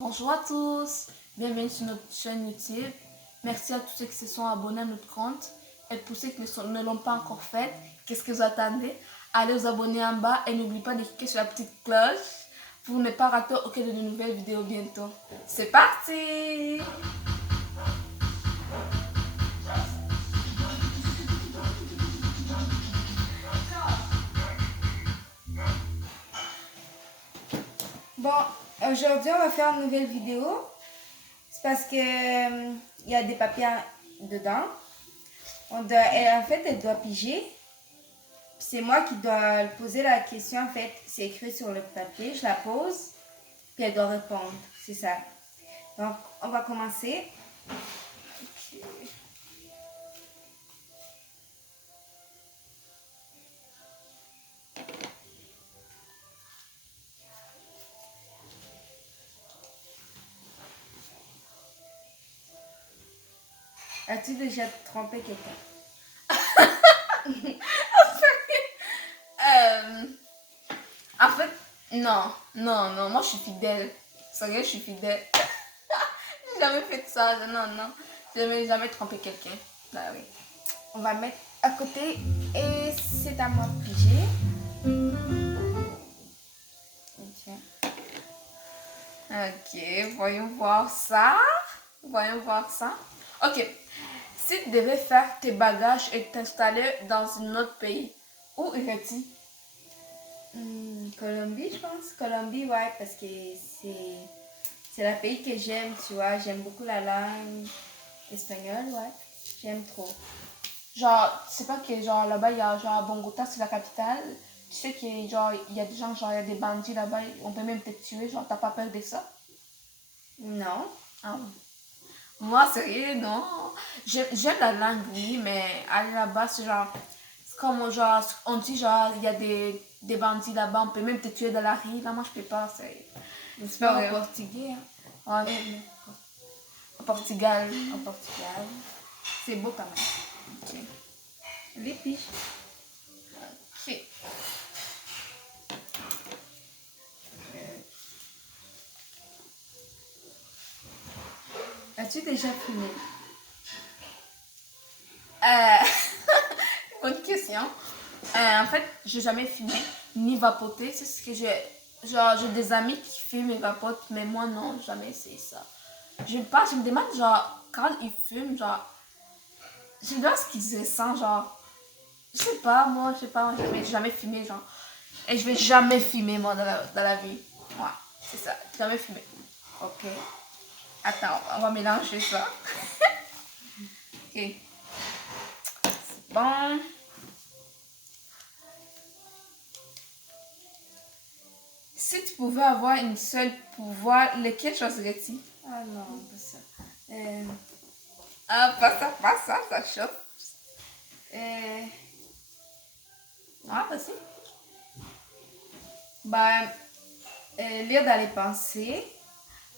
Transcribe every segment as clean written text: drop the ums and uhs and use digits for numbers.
Bonjour à tous, bienvenue sur notre chaîne YouTube. Merci à tous ceux qui se sont abonnés à notre compte. Et pour ceux qui ne l'ont pas encore fait, qu'est-ce que vous attendez? Allez vous abonner en bas et n'oubliez pas de cliquer sur la petite cloche pour ne pas rater aucune de nos nouvelles vidéos bientôt. C'est parti! Bon, aujourd'hui on va faire une nouvelle vidéo. C'est parce que il y a des papiers dedans. En fait, elle doit piger. C'est moi qui dois poser la question. En fait, c'est écrit sur le papier. Je la pose, puis elle doit répondre. C'est ça. Donc, on va commencer. As-tu déjà trompé quelqu'un? En fait, non, moi je suis fidèle. Sérieux, je suis fidèle. J'ai jamais fait ça, non. J'ai jamais trompé quelqu'un. Bah oui. On va mettre à côté et c'est à moi de piger. Ok, voyons voir ça. Ok, si tu devais faire tes bagages et t'installer dans un autre pays, où irais-tu? Colombie, je pense. Colombie, ouais, parce que c'est le pays que j'aime, tu vois. J'aime beaucoup la langue espagnole, ouais. J'aime trop. Genre, tu sais pas que genre là-bas, il y a genre Bogota, c'est la capitale. Tu sais que genre, il y a des gens, genre, il y a des bandits là-bas, on peut même te tuer, genre, t'as pas peur de ça? Non. Ah ouais. Moi, sérieux, non. J'aime la langue, oui, mais aller là-bas, c'est genre. C'est comme genre, on dit genre, il y a des bandits là-bas, on peut même te tuer dans la rue. Là, moi, je peux pas, c'est pas Pas vrai. au Portugais, hein. Ouais, au Portugal. Au Portugal. C'est beau quand même. Ok. Les piges. Ok. As-tu déjà fumé? Euh, bonne question. En fait, j'ai jamais fumé ni vapoté. C'est ce que j'ai. Genre, j'ai des amis qui fument et vapotent, mais moi, non, jamais essayé ça. Je me demande, genre, quand ils fument, genre, je me demande ce qu'ils ressentent, genre, je sais pas, moi, je sais pas, j'ai jamais fumé, genre. Et je vais jamais fumer, moi, dans la vie. Ouais, c'est ça, jamais fumé. Ok. Attends, on va mélanger ça. Ok, c'est bon. Si tu pouvais avoir une seule pouvoir, lequel choisirais-tu? Ah non, pas ça. Ah, pas ça, ça chauffe. Euh, Ah, vas-y. ben, lire dans les pensées.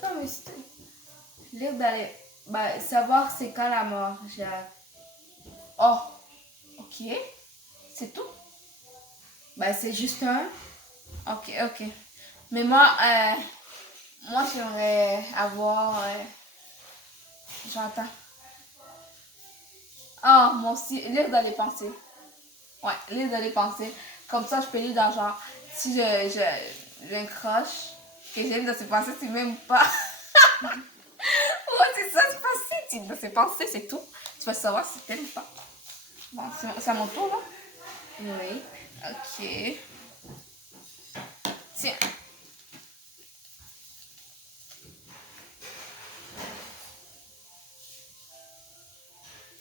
Comme lire dans les... Ben, savoir c'est quand la mort, genre. Oh, ok. C'est tout? Ben, c'est juste un. Ok. Mais moi j'aimerais avoir... j'entends. Ah, moi aussi, lire dans les pensées. Ouais, lire dans les pensées. Comme ça, je peux lire dans genre, si j'encroche, que j'aime dans ses pensées, c'est même pas. Ouais, c'est ça, c'est facile. Tu lis dans ses pensées, c'est tout. Tu vas savoir si t'aimes ou pas. Bon, c'est à mon tour, là. Oui. Ok. Tiens.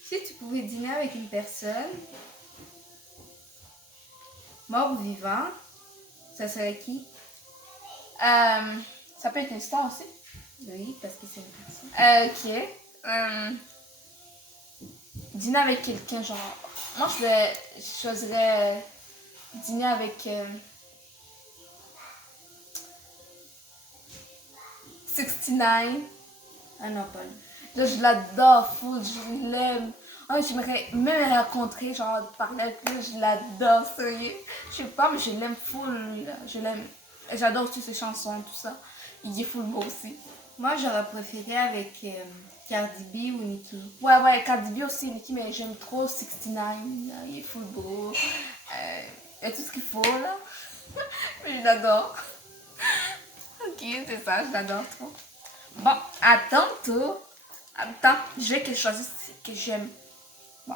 Si tu pouvais dîner avec une personne, mort ou vivant, ça serait qui? Ça peut être une star aussi. Oui, parce que c'est une personne. Ok. Dîner avec quelqu'un, genre. Moi, je choisirais dîner avec 69. Ah non, pas lui. Là, je l'adore, full, je l'aime. Oh, j'aimerais même la rencontrer, genre, parler avec lui, je l'adore, sérieux. Je sais pas, mais je l'aime full, lui, là. Je l'aime. Et j'adore aussi ses chansons, tout ça. Il est full beau aussi. Moi, j'aurais préféré avec Cardi B ou Nicki. Ouais, Cardi B aussi, Nicki, mais j'aime trop 69. Il est full beau. Il y a tout ce qu'il faut, là. Mais je l'adore. Ok, c'est ça, je l'adore trop. Bon, attends, je vais que je choisisse que j'aime. Bon.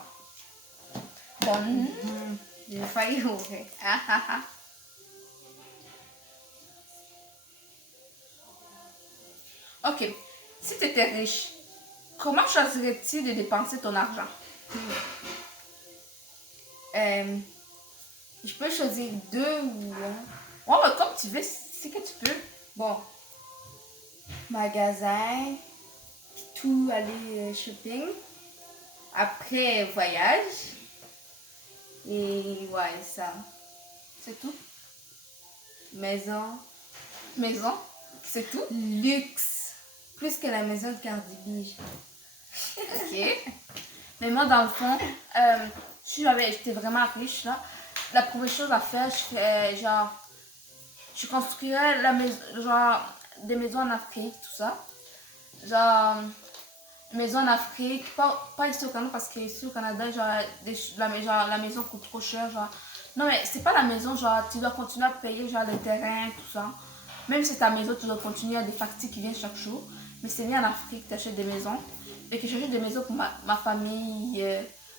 Bon. J'ai failli ouvrir. Ah, ah, ah. Ok, si tu étais riche, comment choisirais-tu de dépenser ton argent? Je peux choisir deux ou un. Ouais, ouais, comme tu veux, c'est que tu peux. Bon, magasin, tout aller shopping. Après, voyage. Et ouais, ça. C'est tout. Maison. Maison, c'est tout. Luxe. Plus que la maison de Cardi B. Ok. Mais moi, dans le fond, si j'étais vraiment riche, là, la première chose à faire, je fais genre, je construirais genre, des maisons en Afrique, tout ça. Genre, maison en Afrique, pas ici au Canada, parce qu'ici au Canada, genre, la maison coûte trop cher, genre. Non, mais c'est pas la maison, genre, tu dois continuer à payer, genre, le terrain, tout ça. Même si c'est ta maison, tu dois continuer à des factures qui viennent chaque jour. Mais c'est bien en Afrique, tu achètes des maisons. Et que j'achète des maisons pour ma famille,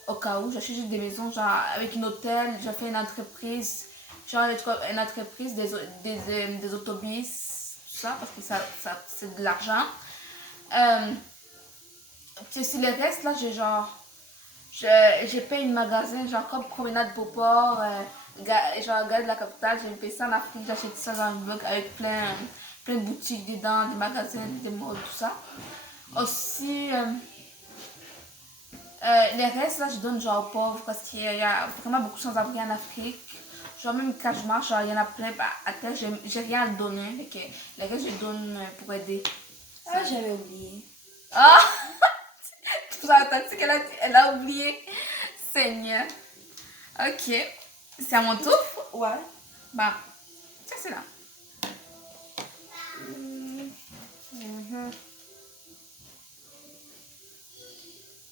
au cas où. J'achète juste des maisons, genre, avec une hôtel, j'ai fait une entreprise, genre, une entreprise des autobus, tout ça, parce que c'est de l'argent. Puis si le reste, là, j'ai payé une magasin, genre comme Promenade Beauport, genre Gare de la Capitale, j'ai payé ça en Afrique, j'achète ça dans un bloc avec plein de boutiques dedans, des magasins, des modes, tout ça. Aussi, les restes, là, je donne genre aux pauvres parce qu'il y a vraiment beaucoup de sans-abri en Afrique. Genre même quand je marche, genre, il y en a plein à terre, j'ai rien à donner, donc les restes, je donne pour aider. Ah, j'avais oublié. Ah! Tout ça, t'as dit elle a oublié. Seigneur. Ok. C'est à mon tour? Ouais. Bah, tiens, c'est là. Mhm.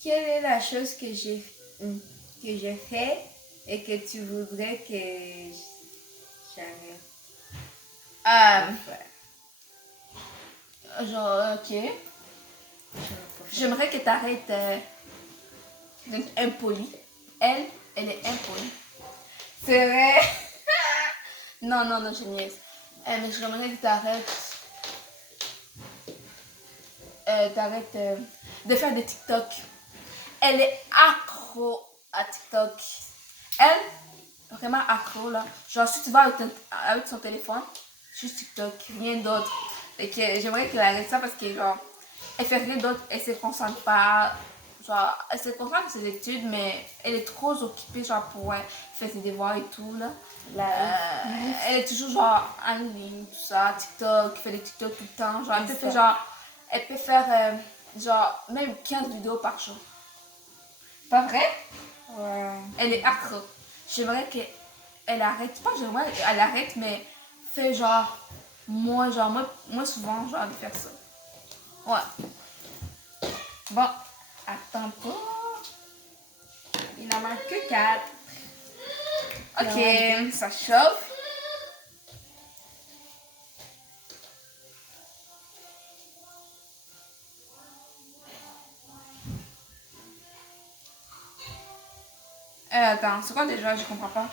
Quelle est la chose que j'ai fait et que tu voudrais que j'arrête de faire? Genre, ok. J'aimerais que t'arrêtes d'être impolie. Elle est impolie. C'est vrai. Non, je niaise. Mais j'aimerais que t'arrêtes de faire des TikTok. Elle est accro à TikTok. Elle, vraiment accro là. Genre, si tu vas avec son téléphone, juste TikTok, rien d'autre. Et que j'aimerais qu'elle arrête ça parce que, genre, elle fait rien d'autre, elle se concentre pas. Genre, elle se concentre sur ses études, mais elle est trop occupée, genre, pour faire ses devoirs et tout, là. Elle est toujours, genre, en ligne, tout ça, TikTok, fait des TikTok tout le temps. Genre, elle peut faire, genre, même 15 vidéos par jour. Pas vrai? Ouais. Elle est accro. J'aimerais qu'elle arrête, pas j'aimerais qu'elle arrête, mais fait genre, moins souvent, genre, de faire ça. Ouais. Bon, attends pas. Il n'en manque que 4. Ok, ça chauffe. Attends, c'est quoi déjà? Je comprends pas.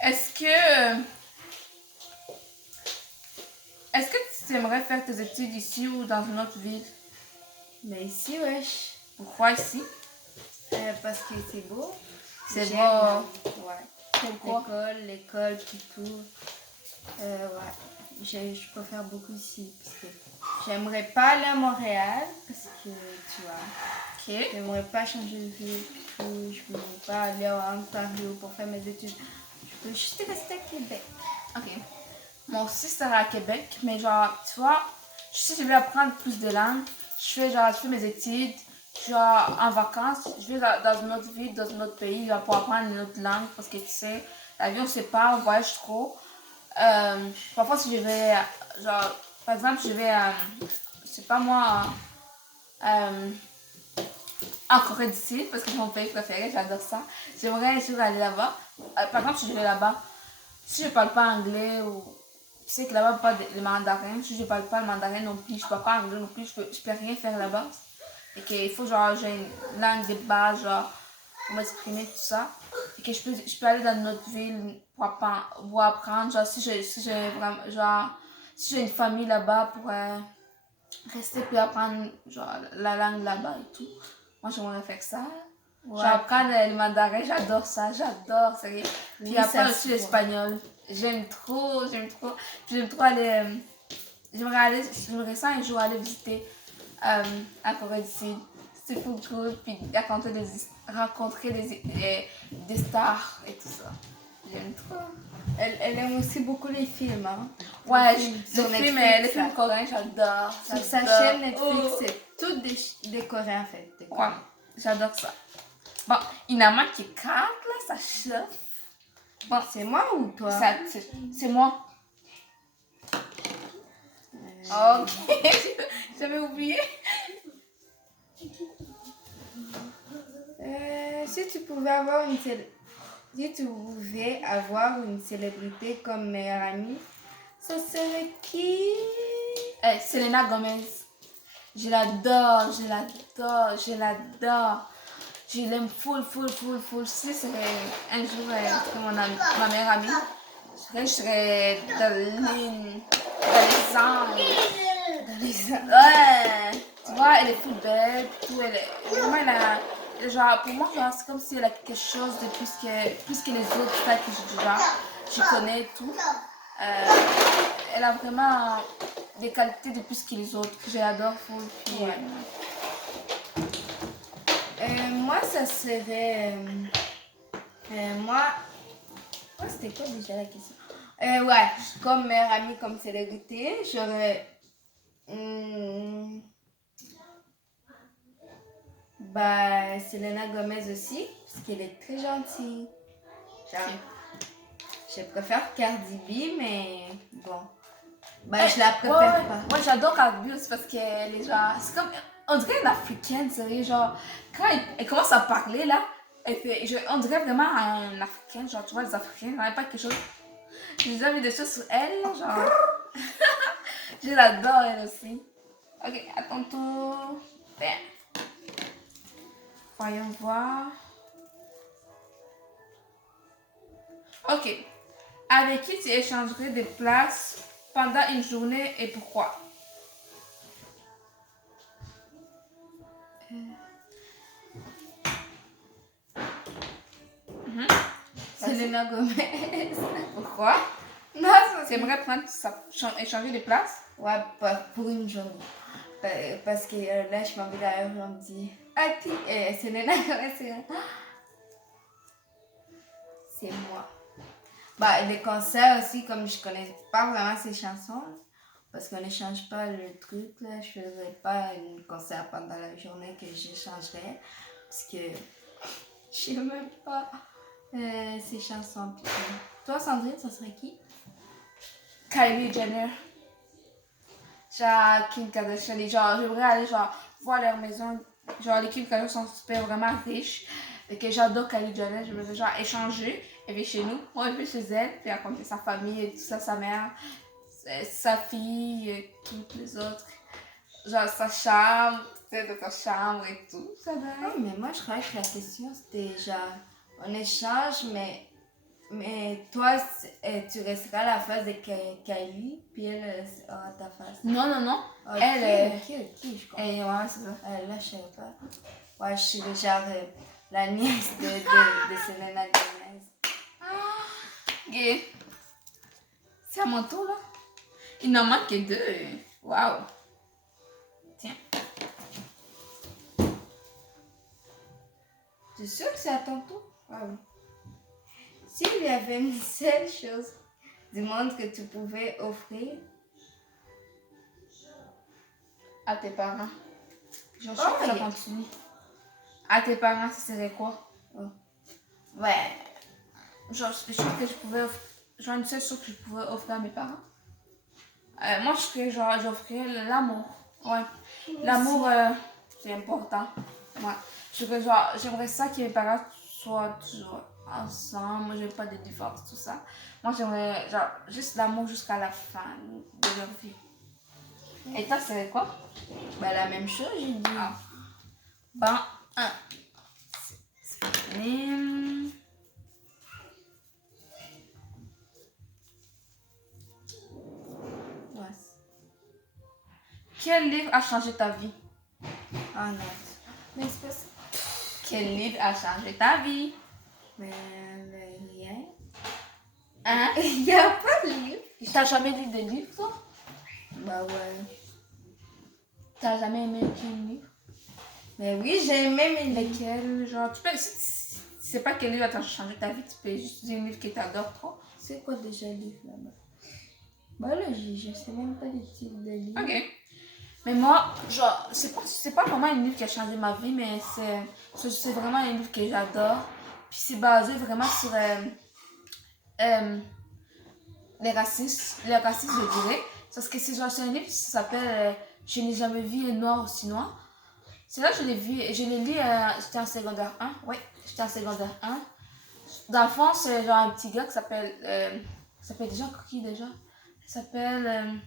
Est-ce que... Est-ce que tu aimerais faire tes études ici ou dans une autre ville? Mais ici, wesh. Pourquoi ici? Parce que c'est beau. C'est J'aime, beau. Ouais. Pourquoi? L'école, tout. Ouais. Je préfère beaucoup ici. Parce que j'aimerais pas aller à Montréal. Parce que, tu vois, Ok. j'aimerais pas changer de ville. Tout. Je ne veux pas aller à Ontario pour faire mes études. Je veux juste rester à Québec. Ok. Moi aussi, c'est à Québec, mais genre, tu vois, si je veux apprendre plus de langues, je fais mes études, genre, en vacances, je vais dans une autre ville, dans un autre pays, genre, pour apprendre une autre langue, parce que tu sais, la vie, on sait pas, on voyage trop. Parfois, si je vais, genre, par exemple, je vais, je sais pas moi, euh, en Corée du Sud, parce que c'est mon pays préféré, j'adore ça. J'aimerais un jour aller là-bas. Par exemple, si je vais là-bas, si je parle pas anglais ou. Tu sais que là-bas, on parle le mandarin. Si je parle pas le mandarin non plus, je parle pas anglais non plus, je peux rien faire là-bas. Et qu'il faut, genre, j'ai une langue de base, genre, pour m'exprimer, tout ça. Et que je peux aller dans une autre ville pour apprendre. Genre, si j'ai vraiment, genre, si j'ai une famille là-bas, pour rester puis apprendre, genre, la langue là-bas et tout. Moi, j'aimerais faire ça. Ouais. Genre, apprendre le mandarin, j'adore ça, j'adore, sérieux. Puis Oui, apprendre ça aussi se voit. l'espagnol. J'aime trop, j'aime trop. Puis j'aime trop aller. J'aimerais ça un jour aller visiter la Corée du Sud. C'est fou cool. Puis rencontrer des stars et tout ça. J'aime trop. Elle aime aussi beaucoup les films. Hein. Ouais, Sur les Netflix, films là. coréens, j'adore. Sur sa j'adore. chaîne Netflix, Oh. c'est tout des Coréens en fait. Des Ouais, Coréens. j'adore ça. Bon, il y en a qui est 4 là, ça chauffe. Bon, C'est moi ou toi? c'est moi. Ok, j'avais oublié. Si tu pouvais avoir si tu pouvais avoir une célébrité comme meilleure amie, ça serait qui? Selena Gomez. Je l'adore, je l'adore, je l'adore. Je l'aime full, full, full, full. Si serait un jour ma meilleure amie, je serais dans les anges. Dans les anges. Ouais, tu vois, elle est full belle, tout, vraiment, genre, pour moi, genre, c'est comme si elle a quelque chose de plus que les autres filles que je connais et tout. Elle a vraiment des qualités de plus que les autres que j'adore full. Puis, Ouais. Moi, ça serait. Moi, c'était quoi déjà la question? Ouais, comme meilleure amie, comme célébrité, j'aurais. Bah, Selena Gomez aussi, parce qu'elle est très gentille. Genre, je préfère Cardi B, mais bon. Bah, je la préfère pas. Moi, j'adore Cardi B aussi parce qu'elle est genre. C'est comme. On dirait une africaine, sérieux. Genre, quand elle commence à parler là, on dirait vraiment un africain. Genre, tu vois, les Africains, il n'y a pas quelque chose. J'ai déjà vu des choses sur elle, là, genre. Je l'adore, elle aussi. Ok, à ton tour. Ben. Voyons voir. Ok. Avec qui tu échangerais des places pendant une journée et pourquoi? Selena Gomez. Pourquoi? Non, ça Tu aimerais échanger des places? Ouais, pour une journée. Parce que là, je m'en vais d'ailleurs, on me dit. Ah, Selena Gomez, c'est moi. Bah, les concerts aussi, comme je connais pas vraiment ces chansons, parce qu'on n'échange pas le truc, là, je ferais pas un concert pendant la journée que j'échangerais, parce que je sais même pas ces chansons. Toi, Sandrine, ça serait qui? Kylie Jenner. Genre Kim Kardashian. Genre, j'aimerais aller genre, voir leur maison. Genre, les Kim Kardashian sont super vraiment riches. Et que j'adore Kylie Jenner. J'aimerais genre échanger. Elle vient chez nous. Moi, je vais chez elle. Puis raconter sa famille et tout ça, sa mère, sa fille et toutes les autres. Genre, sa chambre. Tu sais, de sa chambre et tout. J'adore. Non, mais moi, je croyais que la question, c'était genre, on échange, mais toi, tu resteras à la face de Kylie, puis elle aura ta face. Non, non, non. Ok, Elle je comprends. ouais, c'est ça. Là, je savais pas. Ouais, je suis genre la nièce de Selena Gomez. Ok. C'est à mon tour, là. Il n'en manque que 2. Waouh. Tiens. T'es sûr que c'est à ton tour? Ah oui. S'il y avait une seule chose du monde que tu pouvais offrir, À tes parents. Je suis Oh, ça yeah. continue. À tes parents, ce serait quoi? ouais, Genre, je trouve que je pouvais genre une seule chose que je pourrais offrir à mes parents. Moi, j'offrirais l'amour. Ouais. L'amour, c'est important. Ouais. J'aimerais ça que mes parents soient toujours ensemble. Moi, j'aime pas de divorce, tout ça. Moi, j'aimerais genre juste l'amour jusqu'à la fin de leur vie. Et toi, c'est quoi? Bah, la même chose, j'ai dit. Ah. Ben, un. Mais... Ouais. Quel livre a changé ta vie? Ah non. Mais c'est pas ça. Quel livre a changé ta vie? Mais rien. Hein? Il n'y a pas de livre. T'as jamais lu de livre, toi? Bah ouais. T'as jamais aimé aucun livre? Mais oui, j'ai même une livre. Lesquels? Genre, tu peux... Si tu sais pas quel livre a changé ta vie, tu peux juste dire un livre que t'adores trop. C'est quoi déjà le livre là-bas? Bah là, je sais même pas le titre de livre. Ok. Mais moi, genre, c'est pas vraiment un livre qui a changé ma vie, mais c'est vraiment un livre que j'adore. Puis c'est basé vraiment sur les racistes, je dirais. Parce que c'est un livre qui s'appelle Je n'ai jamais vu un noir aussi noir. C'est là que je l'ai vu, je l'ai lu, j'étais en secondaire 1. Oui, j'étais en secondaire 1. Dans le fond, c'est genre un petit gars qui s'appelle déjà qui déjà? Il s'appelle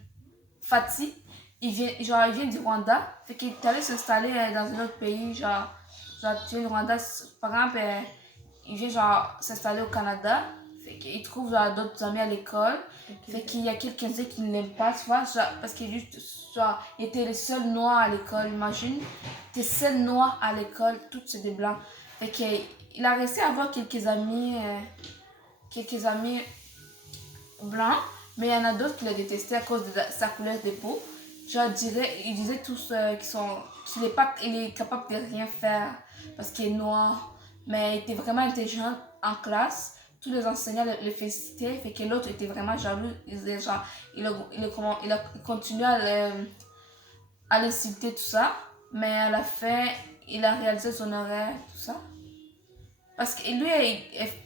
Fatih. Il vient du Rwanda. Fait qu'il est allé s'installer dans un autre pays, genre tu viens du Rwanda, par exemple, il vient genre s'installer au Canada. Fait qu'il trouve genre, d'autres amis à l'école. Okay. Fait qu'il y a quelques-uns qui ne l'aiment pas, tu vois, genre, parce qu'il il était le seul noir à l'école, imagine. T'es seul noir à l'école, tous c'est des blancs. Fait qu'il a réussi à avoir quelques amis blancs, mais il y en a d'autres qui le détestaient à cause de sa couleur de peau. Genre, ils disaient tous qu'il est capable de rien faire parce qu'il est noir. Mais il était vraiment intelligent en classe. Tous les enseignants le félicitaient. Fait que l'autre était vraiment jaloux. Il a continué à l'insulter, tout ça. Mais à la fin, il a réalisé son erreur, tout ça. Parce que lui,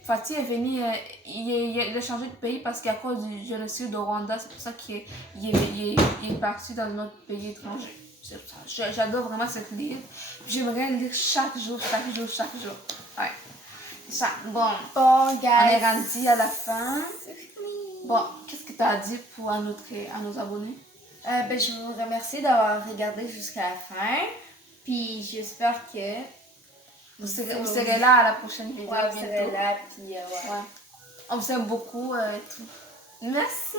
Fatih est venu, il a changé de pays parce qu'à cause du génocide au Rwanda, c'est pour ça qu'il est parti dans un autre pays étranger. C'est pour ça. J'adore vraiment ce livre. J'aimerais le lire chaque jour. Ouais. Ça, bon, Bon, on est guys. rendu à la fin. Bon, qu'est-ce que tu as à dire à nos abonnés? Ben, je vous remercie d'avoir regardé jusqu'à la fin. Puis j'espère que vous serez là à la prochaine vidéo. Ouais, vous serez bientôt. là. Puis ouais. On vous aime beaucoup. Tout. Merci.